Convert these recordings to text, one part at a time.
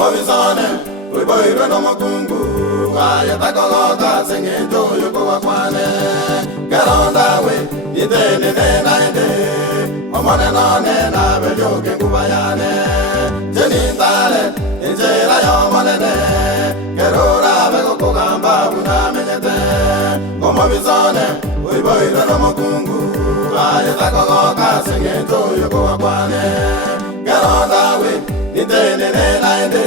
Omobizone, uiboirwe no mokungu, aya takogoka sengento yoko wakwane. Gerondawe, itene naide, omone none na belyoke kubayane. Jenintale, injera yomonene, gerora bego kugamba unamenyete. Omobizone, uiboirwe no mokungu, aya takogoka sengento yoko wakwane. Gerondawe, itene naide,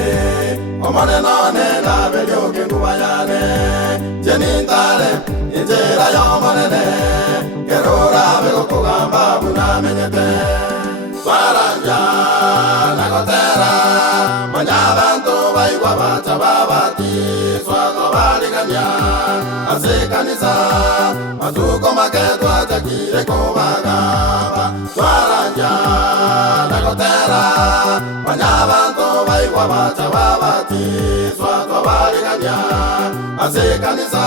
omone none na belyoke kubayane. Jenintale, injera yomonene, gerora bego kugamba unamenyete. Baranja nagotera, manyabantu baigwa bacha babati, swako baliganya, asekanisa, matuko maketu atakire kubagamba. Baranja nagotera, manyabantu baigwa bacha babati, swako baliganya, asekanisa,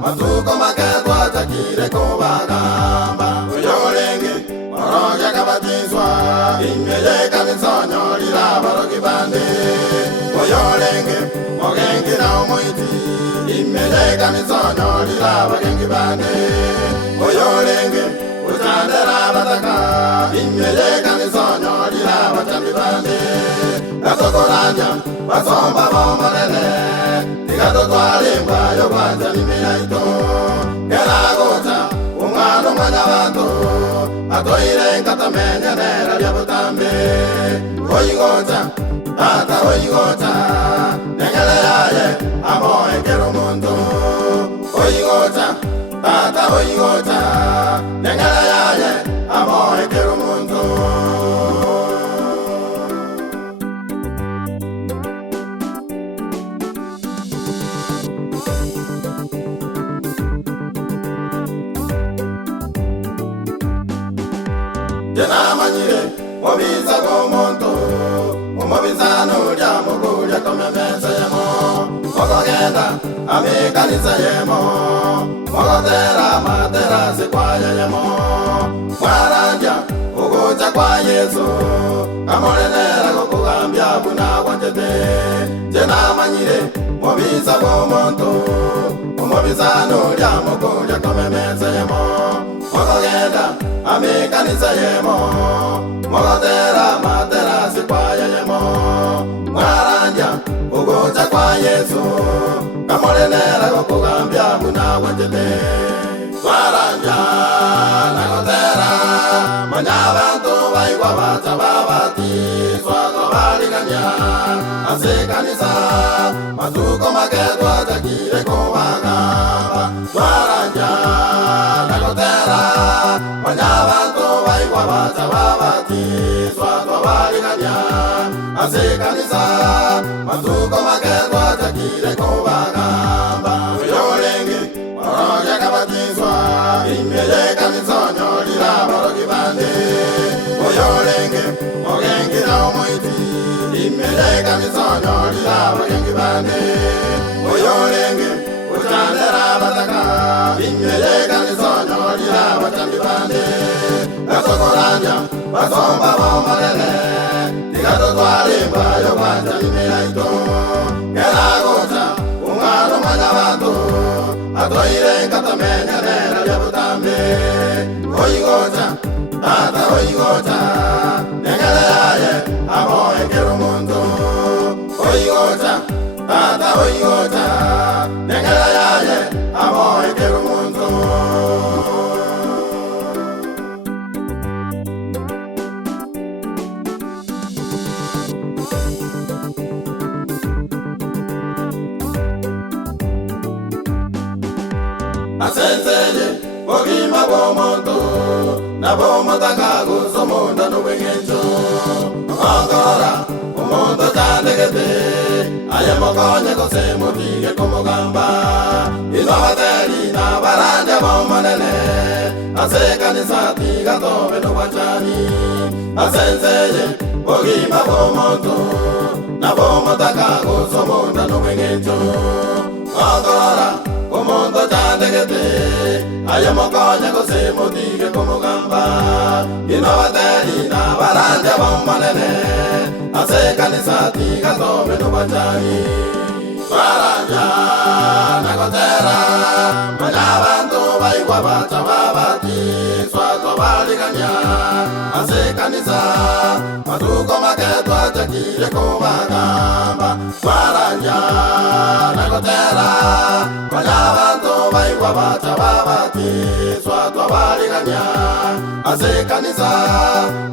matuko maketu atakire kubagamba. Uyolenge Oroja kabatizwa, imeye kanisonyo lila baroki bande. Oyolenge, mogengi na omoiti, imeye kanisonyo lila bagengi bande. Oyolenge, uchandera bataka, imeye kanisonyo lila bachambi bande. Natokoranya, basomba bomonene, tigato twalimba yo kwanja nimeya ito. Geragota, umwana manyabantu, atoire nkatamenya nera lya butambe. Oyigota, tata oyigota, nengele yaye, amoekero muntu. Oyigota, tata oyigota, nengele yaye, amoekero muntu. Jena manyire, mobiza gomonto, umobizano lya mugulia komemeza yemo. Mogogenda, amikaniza yemo, mogotera matera sikwaye yemo. Mwaranja, ugucha kwa Yesu, kamolenera kukugambia buna wanjete. Jena manyire, mobiza gomonto, umobizano lya mugulia komemeza yemo. Mogogenda, amikaniza yemo, mogotera matera sikwaye yemo. Mwaranja, ugucha kwa Yesu, kamolenera kukugambia buna wanjete. Mwaranja, nagotera, manyabantu baigwa bacha babati, swako baliganya, asekanisa, matuko maketu atakire kubagamba. Mwaranja, nagotera, manyabantu baigwa bacha babati, swako baliganya, asekanisa, matuko maketu atakire kubagamba. Uyolenge, oroja kabatizwa, imeye kanisonyo lila baroki bande. Uyolenge, mogengi na omoiti, imeye kanisonyo lila bagengi bande. Uyolenge, uchandera bataka, imeye kanisonyo lila bachambi bande. Natokoranya, basomba bomonene, tigato twalimba yo kwanja nimeya ito. Geragota, umwana manyabantu, atoire nkatamenya nera lya butambe. Oyigota, tata oyigota, nengele yaye, amoekero muntu. Oyigota, tata oyigota, nengele yaye, amoekero muntu. Asenzeye, ogima bomonto, na bomotaka gusomunda nubengenjo. Ongora, umondo tandegete, ayemokonye kose mutige kumugamba. Inovateri na baranja bomonene, asekanisa tigatobe nubachani. Asenzeye, ogima bomonto, na bomotaka gusomunda nubengenjo. Ongora, umondo tandegete, ayo mokonya kusimutige kumugamba inovateri na baranja bomanene ase kanisa tiga tome nubachari baranja nakotera manya bantu baigwa bacha babati swatwa baliganya ase kanisa matuko maketwa chakire kumagamba baranja nakotera manya bantu baigwa bacha babati swatwa baliganya ase kanisa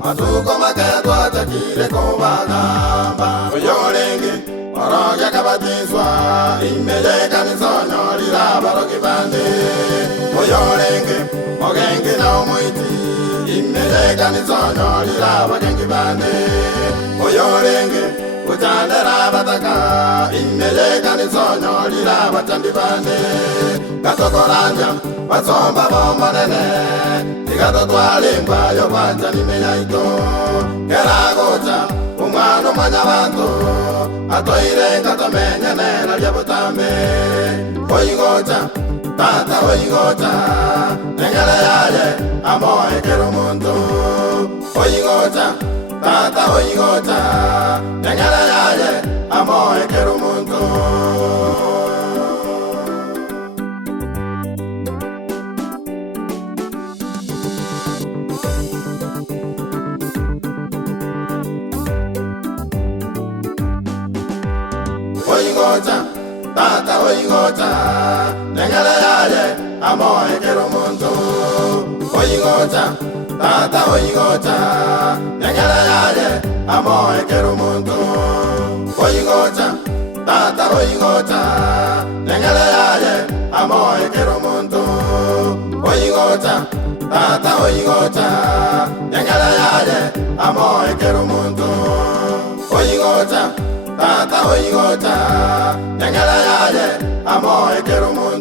matuko maketwa chakire kumagamba oyolengi Oroja kabatizwa imbele kanisa nyorira baroki bande oyorenge mogenge na omuiti imbele kanisa nyorira bagengi bande oyorenge utandera bataka imbele kanisa nyorira batandi bande katokoranja basomba bomonene tigato twalimba yo batani meyaito keragocha umwana manyabantu atoire katamenye nera lyabutame oyigocha tata oyigocha nengere yaye amoekera omuntu oyigocha tata oyigocha nengere yaye amoekera omuntu oyigocha tata oyigocha nengere yaye amoekera omuntu oyigocha tata oyigocha nengere yaye amoekera omuntu oyigocha tata oyigocha nengere yaye amoekera omuntu oyigocha tata oyigocha nengere yaye amoekera omuntu oyigocha tata oyigocha nengere yaye amoekera omuntu